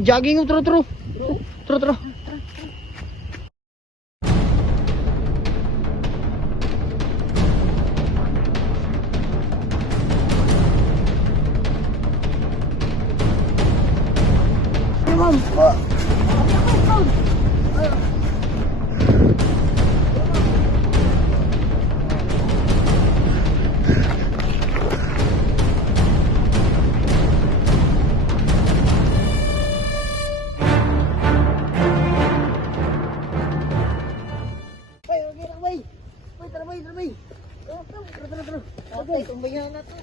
Jogging, tro. Tro. Ma'am. Bay. Tara. Tara. Okay, tumbayan na to.